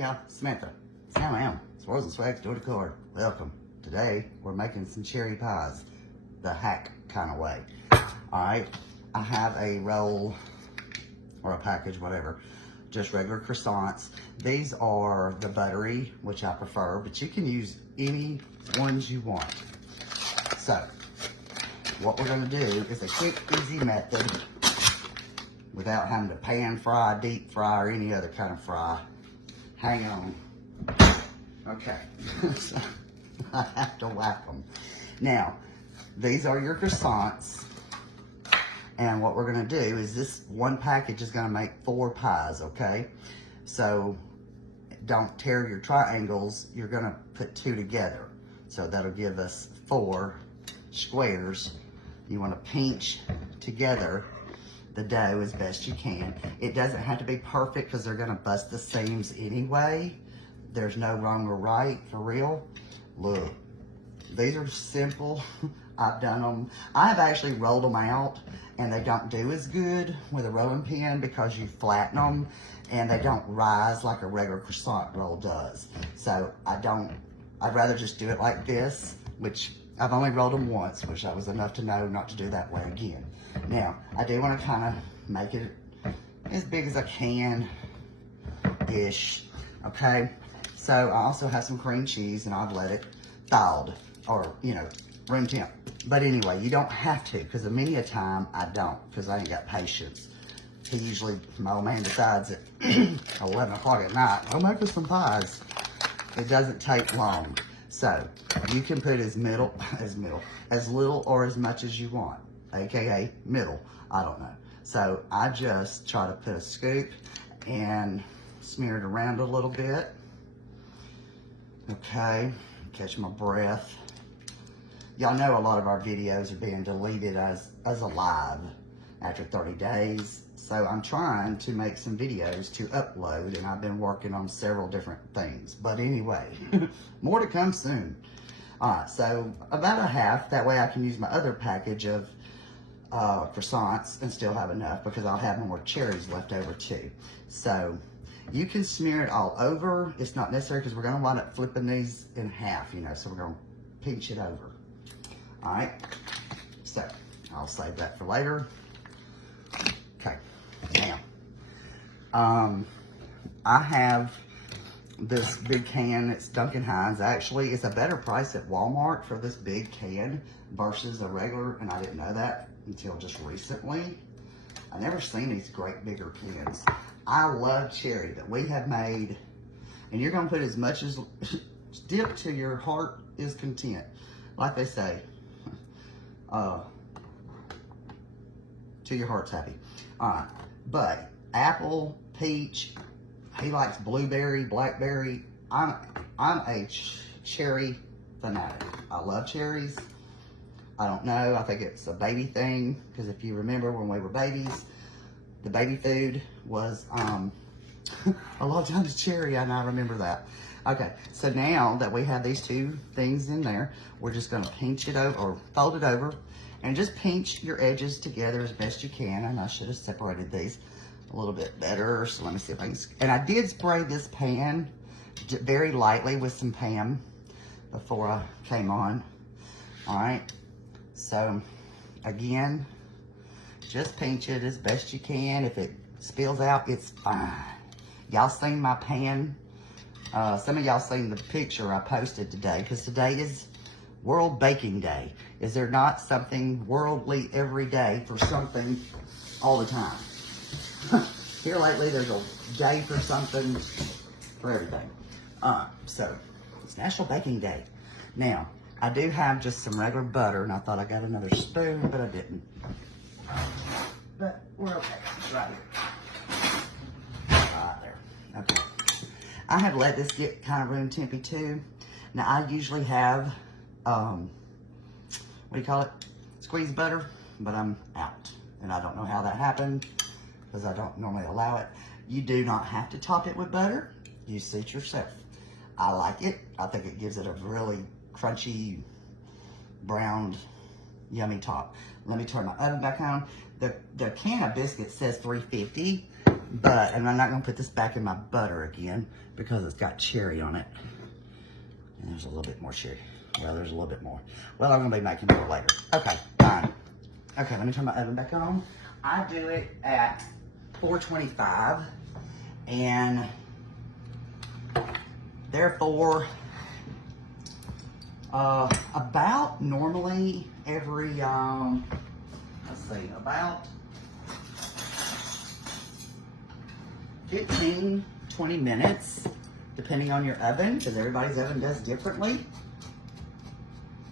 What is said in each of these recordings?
y'all, Samantha. Sam Am, Swirls and Swags, Door to Car. Welcome. Today, we're making some cherry pies, the hack kind of way. Alright, I have a roll, or a package, whatever, just regular croissants. These are the buttery, which I prefer, but you can use any ones you want. So, what we're going to do is a quick, easy method without having to pan fry, deep fry, or any other kind of fry. Hang on. Okay. So, I have to whack them. Now, these are your croissants. And what we're going to do is this one package is going to make 4 pies, okay? So, don't tear your triangles. You're going to put 2 together. So, that'll give us 4 squares. You want to pinch together the dough as best you can. It doesn't have to be perfect because they're going to bust the seams anyway. There's no wrong or right, for real. Look, these are simple. I've done them. I've actually rolled them out, and they don't do as good with a rolling pin because you flatten them, and they don't rise like a regular croissant roll does. So I'd rather just do it like this, which I've only rolled them once, which I was enough to know not to do that way again. Now, I do want to kind of make it as big as I can-ish, okay? So I also have some cream cheese, and I've let it thawed, or, you know, room temp. But anyway, you don't have to, because many a time I don't, because I ain't got patience. He usually, my old man decides at 11 o'clock at night, I'll make us some pies. It doesn't take long. So, you can put as little or as much as you want, AKA middle, I don't know. So, I just try to put a scoop and smear it around a little bit. Okay, catch my breath. Y'all know a lot of our videos are being deleted as alive after 30 days. So I'm trying to make some videos to upload, and I've been working on several different things. But anyway, more to come soon. All right, so about a half. That way I can use my other package of croissants and still have enough, because I'll have more cherries left over too. So you can smear it all over. It's not necessary because we're going to wind up flipping these in half, you know, so we're going to pinch it over. All right, so I'll save that for later. Okay, now, I have this big can. It's Duncan Hines. Actually, it's a better price at Walmart for this big can versus a regular, and I didn't know that until just recently. I've never seen these great bigger cans. I love cherry that we have made, and you're gonna put as much as dip till your heart is content, like they say. Till your heart's happy. All right, but apple, peach, he likes blueberry, blackberry. I'm a cherry fanatic. I love cherries. I don't know, I think it's a baby thing, because if you remember when we were babies, the baby food was a lot of times cherry, and I remember that. Okay, so now that we have these 2 things in there, we're just gonna pinch it over, or fold it over, and just pinch your edges together as best you can. And I should have separated these a little bit better, so let me see if I can, and I did spray this pan very lightly with some Pam before I came on. All right, so again, just pinch it as best you can. If it spills out, it's fine. Y'all seen my pan? Some of y'all seen the picture I posted today, because today is World Baking Day. Is there not something worldly every day for something all the time? Here lately, there's a day for something for everything. So, it's National Baking Day. Now, I do have just some regular butter, and I thought I got another spoon, but I didn't. But we're okay. It's right here. Right there. Okay. I have let this get kind of room tempy too. Now, I usually have, what do you call it? Squeezed butter, but I'm out. And I don't know how that happened, because I don't normally allow it. You do not have to top it with butter. You suit yourself. I like it. I think it gives it a really crunchy, browned, yummy top. Let me turn my oven back on. The can of biscuits says 350, and I'm not gonna put this back in my butter again because it's got cherry on it. And there's a little bit more cherry. Well, there's a little bit more. Well, I'm gonna be making more later. Okay, fine. Okay, let me turn my oven back on. I do it at 425, and therefore, about normally every, let's see, about 15, 20 minutes, depending on your oven, because everybody's oven does differently.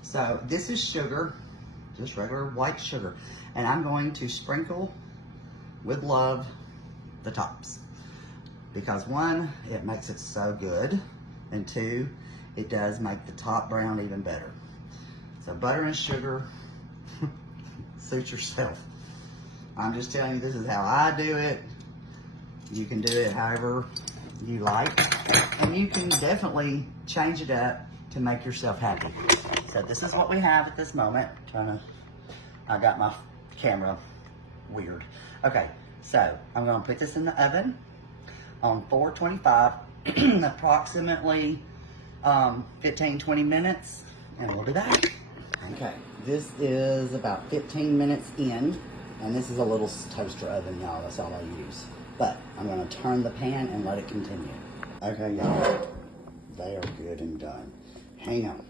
So this is sugar, just regular white sugar. And I'm going to sprinkle with love the tops. Because one, it makes it so good. And two, it does make the top brown even better. So butter and sugar, suit yourself. I'm just telling you, this is how I do it. You can do it however you like. And you can definitely change it up to make yourself happy. So this is what we have at this moment. I got my camera weird. Okay, so I'm gonna put this in the oven on 425, approximately 15, 20 minutes, and we'll be back. Okay, this is about 15 minutes in, and this is a little toaster oven, y'all. That's all I use. But I'm gonna turn the pan and let it continue. Okay, y'all, they are good and done. Hang on.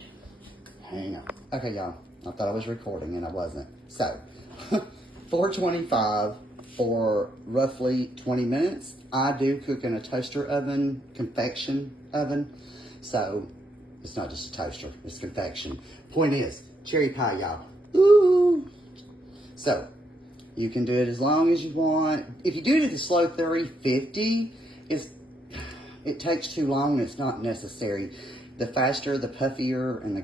Okay, y'all, I thought I was recording and I wasn't. So, 425 for roughly 20 minutes. I do cook in a toaster oven, convection oven. So, it's not just a toaster, it's convection. Point is, cherry pie, y'all. Ooh. So, you can do it as long as you want. If you do it at a slow 350, it takes too long and it's not necessary. The faster, the puffier, and the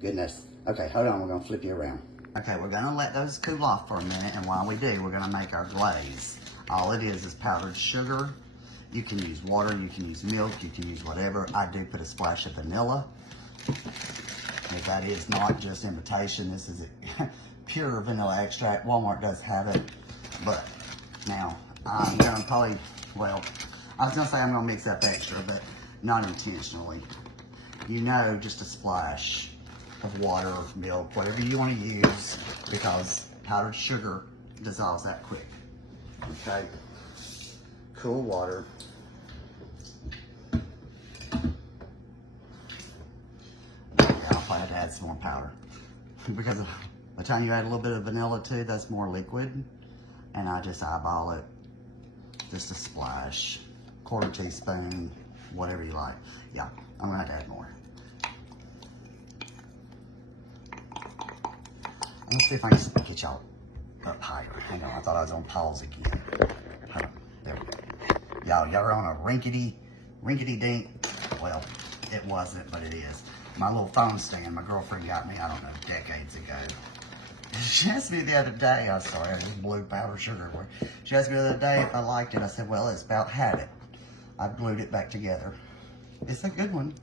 goodness. Okay, hold on, we're gonna flip you around. Okay, we're gonna let those cool off for a minute, and while we do, we're gonna make our glaze. All it is powdered sugar. You can use water, you can use milk, you can use whatever. I do put a splash of vanilla. If that is not just imitation, this is pure vanilla extract. Walmart does have it, but now I'm gonna probably, well, I was gonna say I'm gonna mix up extra, but not intentionally. You know, just a splash of water, milk, whatever you want to use, because powdered sugar dissolves that quick. Okay, cool water. Yeah, I'll probably have to add some more powder, because by the time you add a little bit of vanilla too, that's more liquid, and I just eyeball it, just a splash, quarter teaspoon, whatever you like. Yeah, I'm gonna have to add more. Let's see if I can get y'all up higher. Hang on, I thought I was on pause again. Hold on, there we go. Y'all are on a rinkety dink. Well, it wasn't, but it is. My little phone stand, my girlfriend got me, I don't know, decades ago. She asked me the other day, I just blew powdered sugar everywhere. She asked me the other day if I liked it. I said, well, it's about had it. I glued it back together. It's a good one.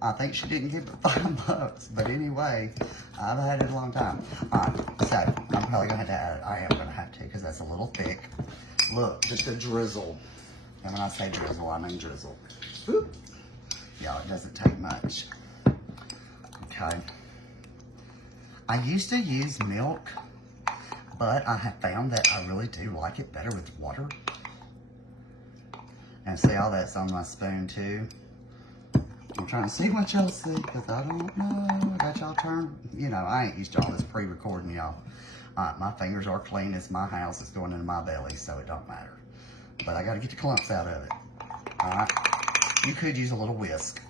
I think she didn't give it $5, but anyway, I've had it a long time. So I'm probably gonna have to add it. I am gonna have to, because that's a little thick. Look, just a drizzle. And when I say drizzle, I mean drizzle. Whoop. Y'all, it doesn't take much. Okay. I used to use milk, but I have found that I really do like it better with water. And see, all that's on my spoon too. I'm trying to see what y'all see, because I don't know. I got y'all turned. You know, I ain't used to all this pre-recording, y'all. My fingers are clean as my house is going into my belly, so it don't matter. But I got to get the clumps out of it. All right. You could use a little whisk.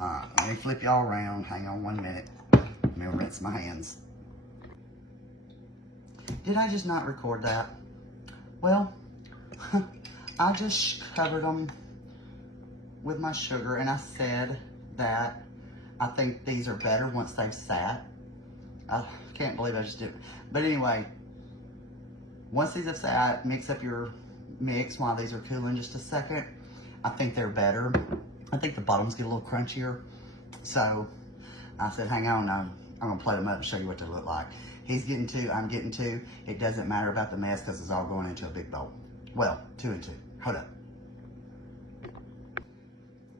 Let me flip y'all around. Hang on 1 minute. Let me rinse my hands. Did I just not record that? Well, I just covered them with my sugar, and I said that I think these are better once they've sat. I can't believe I just did it. But anyway, once these have sat, mix up your mix while these are cooling just a second. I think they're better. I think the bottoms get a little crunchier. So I said, hang on, I'm gonna plate them up and show you what they look like. He's getting two, I'm getting two. It doesn't matter about the mess because it's all going into a big bowl. Well, 2 and 2. Hold up.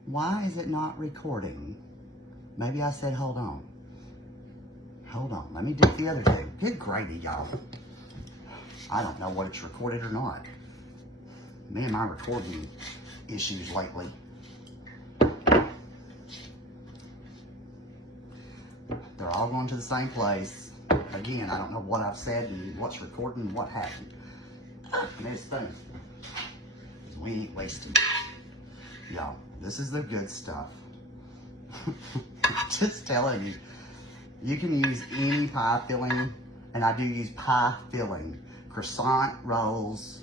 Why is it not recording? Maybe I said hold on. Hold on, let me do the other two. Good gravy, y'all. I don't know what it's recorded or not. Me and my recording issues lately. They're all going to the same place. Again, I don't know what I've said and what's recording and what happened. And it's funny. We ain't wasting. Y'all, this is the good stuff. Just telling you. You can use any pie filling, and I do use pie filling. Croissant, rolls,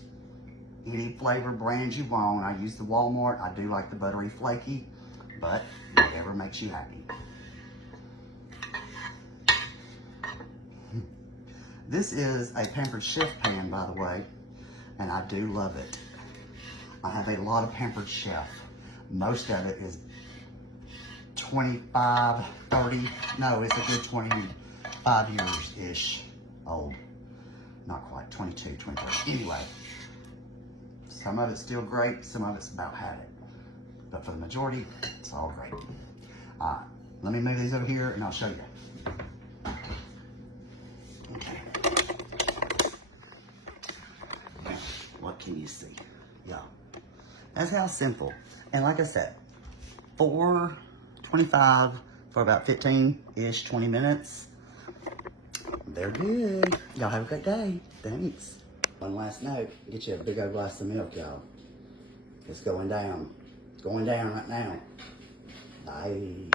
any flavor brand you want. I use the Walmart. I do like the buttery flaky, but whatever makes you happy. This is a Pampered Chef pan, by the way, and I do love it. I have a lot of Pampered Chef. Most of it is 25, 30, no, it's a good 25 years-ish old. Not quite, 22, 23. Anyway, some of it's still great, some of it's about had it. But for the majority, it's all great. All right, let me move these over here and I'll show you. Okay. Now, what can you see? Yeah. That's how simple. And like I said, $4.25 for about 15-ish, 20 minutes. They're good. Y'all have a great day. Thanks. One last note. Get you a big old glass of milk, y'all. It's going down. It's going down right now. Bye.